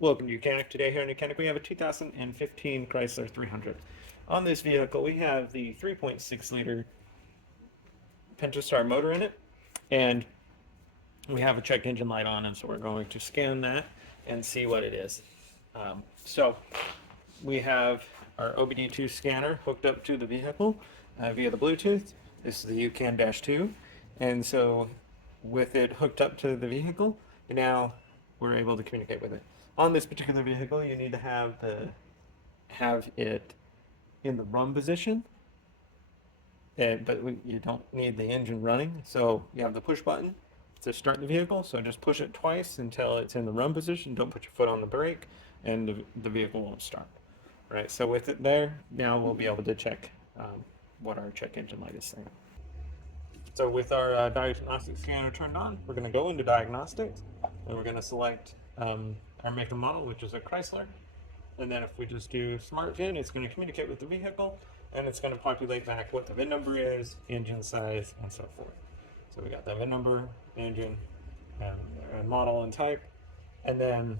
Welcome to Mechanic. Today here in Mechanic we have a 2015 Chrysler 300. On this vehicle we have the 3.6 liter Pentastar motor in it, and we have a check engine light on, and so we're going to scan that and see what it is. So we have our OBD2 scanner hooked up to the vehicle via the Bluetooth. This is the UCAN-2, and so with it hooked up to the vehicle, now we're able to communicate with it. On this particular vehicle, you need to have it in the run position, but you don't need the engine running. So you have the push button to start the vehicle. So just push it twice until it's in the run position. Don't put your foot on the brake, and the vehicle won't start. Right. So with it there, now we'll be able to check what our check engine light is saying. So with our diagnostic scanner turned on, we're going to go into diagnostics, and we're going to select our make and model, which is a Chrysler. And then if we just do Smart VIN, it's going to communicate with the vehicle, and it's going to populate back what the VIN number is, engine size, and so forth. So we got the VIN number, engine, and model and type, and then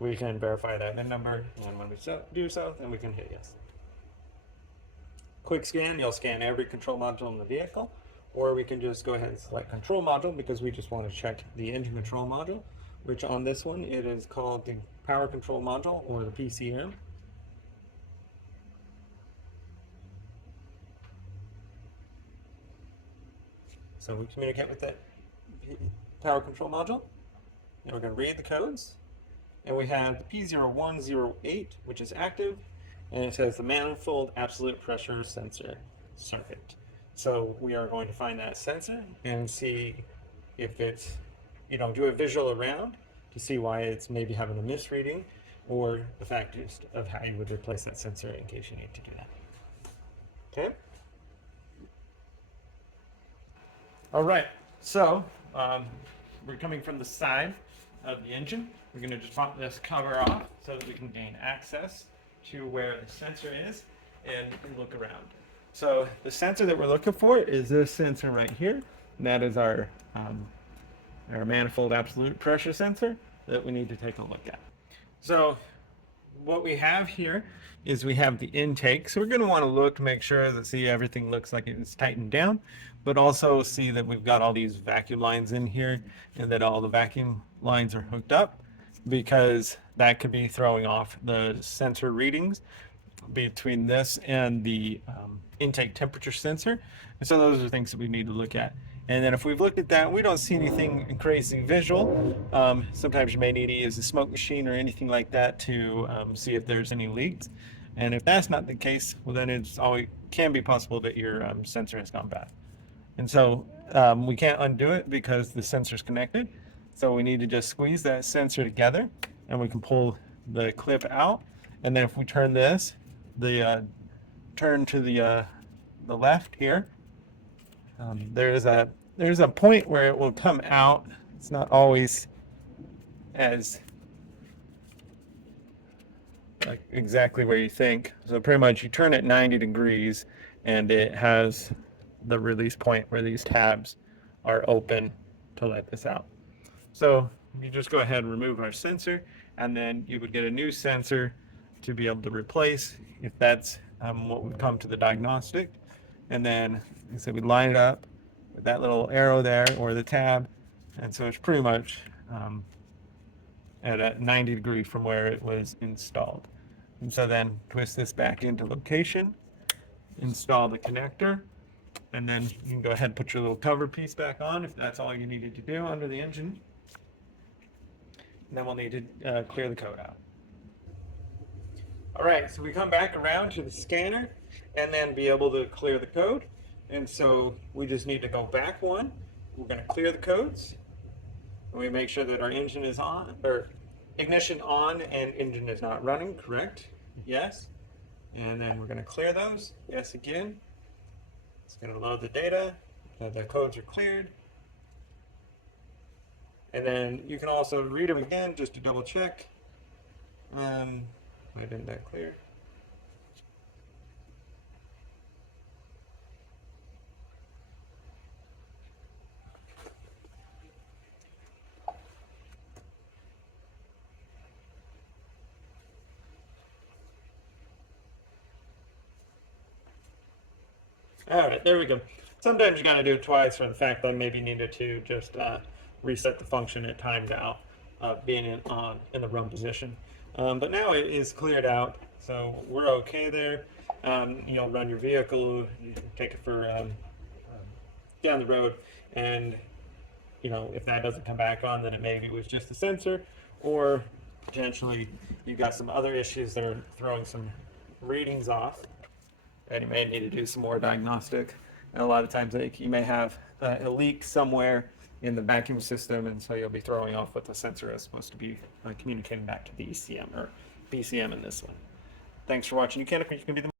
we can verify that VIN number, and when we do so, then we can hit yes. Quick scan, you'll scan every control module in the vehicle, or we can just go ahead and select control module because we just want to check the engine control module, which on this one it is called the power control module, or the PCM. So we communicate with that power control module, and we're going to read the codes, and we have the P0108, which is active, and it says the manifold absolute pressure sensor circuit. So we are going to find that sensor and see if it's, do a visual around to see why it's maybe having a misreading, or the fact just of how you would replace that sensor in case you need to do that. Okay. All right. So we're coming from the side of the engine. We're going to just pop this cover off so that we can gain access to where the sensor is and look around. So the sensor that we're looking for is this sensor right here, and that is our manifold absolute pressure sensor that we need to take a look at. So what we have here is we have the intake. So we're going to want to look to make sure that everything looks like it's tightened down, but also see that we've got all these vacuum lines in here and that all the vacuum lines are hooked up, because that could be throwing off the sensor readings between this and the intake temperature sensor. And so those are things that we need to look at. And then if we've looked at that, we don't see anything crazy visual. Sometimes you may need to use a smoke machine or anything like that to see if there's any leaks. And if that's not the case, well, then it's always can be possible that your sensor has gone bad. And so we can't undo it because the sensor's connected. So we need to just squeeze that sensor together, and we can pull the clip out. And then if we turn this, turn to the left here, there's a point where it will come out. It's not always as like exactly where you think. So pretty much you turn it 90 degrees, and it has the release point where these tabs are open to let this out. So you just go ahead and remove our sensor, and then you would get a new sensor to be able to replace if that's what would come to the diagnostic. And then, like I said, we line it up with that little arrow there, or the tab, and so it's pretty much at a 90 degree from where it was installed. And so then twist this back into location, install the connector, and then you can go ahead and put your little cover piece back on if that's all you needed to do under the engine. And then we'll need to clear the code out. All right, so we come back around to the scanner and then be able to clear the code. And so we just need to go back one. We're going to clear the codes. And we make sure that our engine is on, or ignition on and engine is not running, correct? Yes. And then we're going to clear those. Yes again. It's going to load the data. The codes are cleared. And then you can also read them again just to double check. Why didn't that clear? All right, there we go. Sometimes you got to do it twice for the fact that maybe needed to just reset the function it timed out being in the run position. But now it is cleared out, so we're okay there. You'll run your vehicle, you take it for down the road, and if that doesn't come back on, then it maybe was just a sensor, or potentially you got some other issues that are throwing some readings off, and you may need to do some more diagnostic. And a lot of times, like, you may have a leak somewhere in the vacuum system, and so you'll be throwing off what the sensor is supposed to be communicating back to the ECM or BCM in this one. Thanks for watching. You can be the